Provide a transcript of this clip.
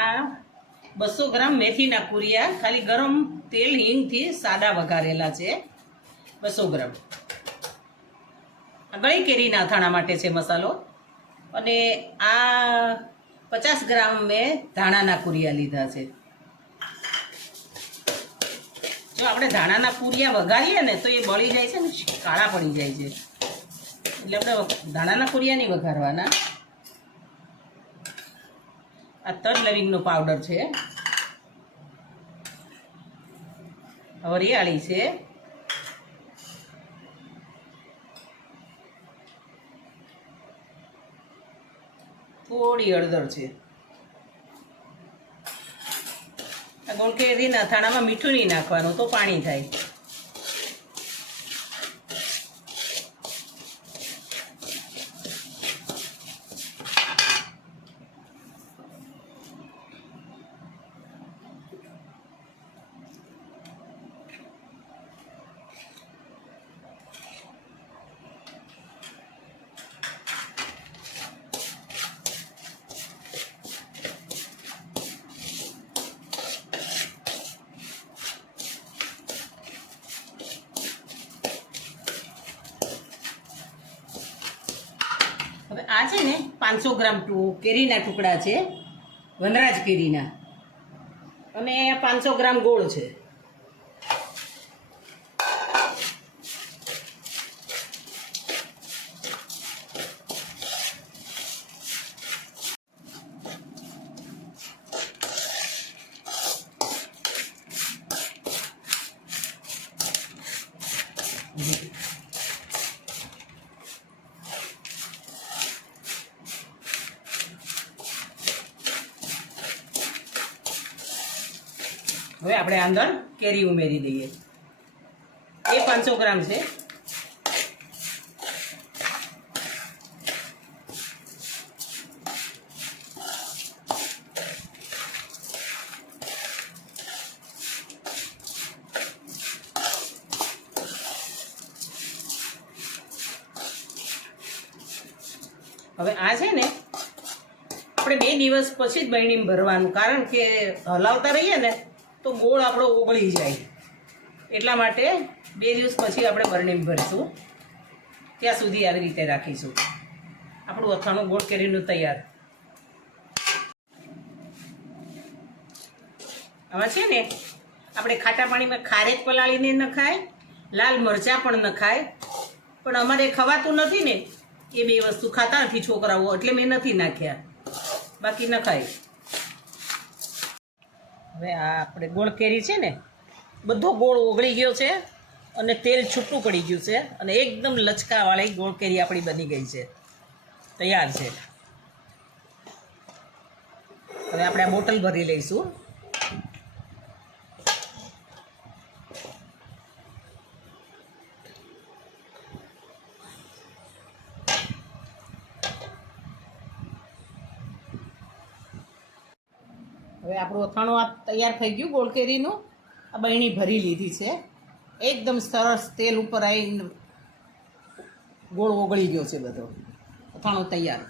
આ 200 ગ્રામ મેથીના કુરિયા ખાલી ગરમ તેલ હિંગથી સાદા વઘારેલા છે 200 ગ્રામ. ગળી કેરીના અથાણા માટે છે મસાલો. અને આ 50 ગ્રામ મેં ધાણાના કુરિયા લીધા છે. જો આપણે ધાણાના કુરિયા વઘારીએ ને તો એ બળી જાય છે ને કાળા પડી જાય છે, એટલે આપણે ધાણાના કુરિયા નહીં વઘારવાના. આ તજ લવિંગનો પાવડર છે, વરિયાળી છે, થોડી હળદર છે. આ ગોળ કેરીના અથાણામાં મીઠું નહીં નાખવાનું તો પાણી થાય. હવે આ છે ને 500 ગ્રામ કેરીના ટુકડા છે, વનરાજ કેરીના, અને 500 ગ્રામ ગોળ છે. હવે આપણે અંદર કેરી ઉમેરી દઈએ. એ 500 ગ્રામ છે. હવે આ છે ને આપણે 2 દિવસ પછી જ બરણીમાં ભરવાનું, કારણ કે હલાવતા રહીએ ને તો ગોળ આપણો ઓગળી જાય, એટલા માટે 2 દિવસ પછી આપણે બરણીમાં ભરીશું. ત્યાં સુધી આવી રીતે રાખીશું. આપણું અથાણું ગોળ કેરીનું તૈયાર. આમાં છે ને આપણે ખાટા પાણીમાં ખારેક પલાળીને નખાય, લાલ મરચાં પણ નખાય, પણ અમારે ખવાતું નથી ને, એ 2 વસ્તુ ખાતા નથી છોકરાઓ, એટલે મેં નથી નાખ્યા, બાકી નખાય. હવે આ આપણે ગોળ કેરી છે ને, બધો ગોળ ઓગળી ગયો છે અને તેલ છૂટું પડી ગયું છે, અને એકદમ લચકાવાળી ગોળ કેરી આપણી બની ગઈ છે, તૈયાર છે. હવે આપણે આ બોટલ ભરી લઈશું. હવે આપણું અથાણું આ તૈયાર થઈ ગયું ગોળ કેરીનું. આ બરણી ભરી લીધી છે, એકદમ સરસ તેલ ઉપર આવીને ગોળ ઓગળી ગયો છે બધો. અથાણું તૈયાર.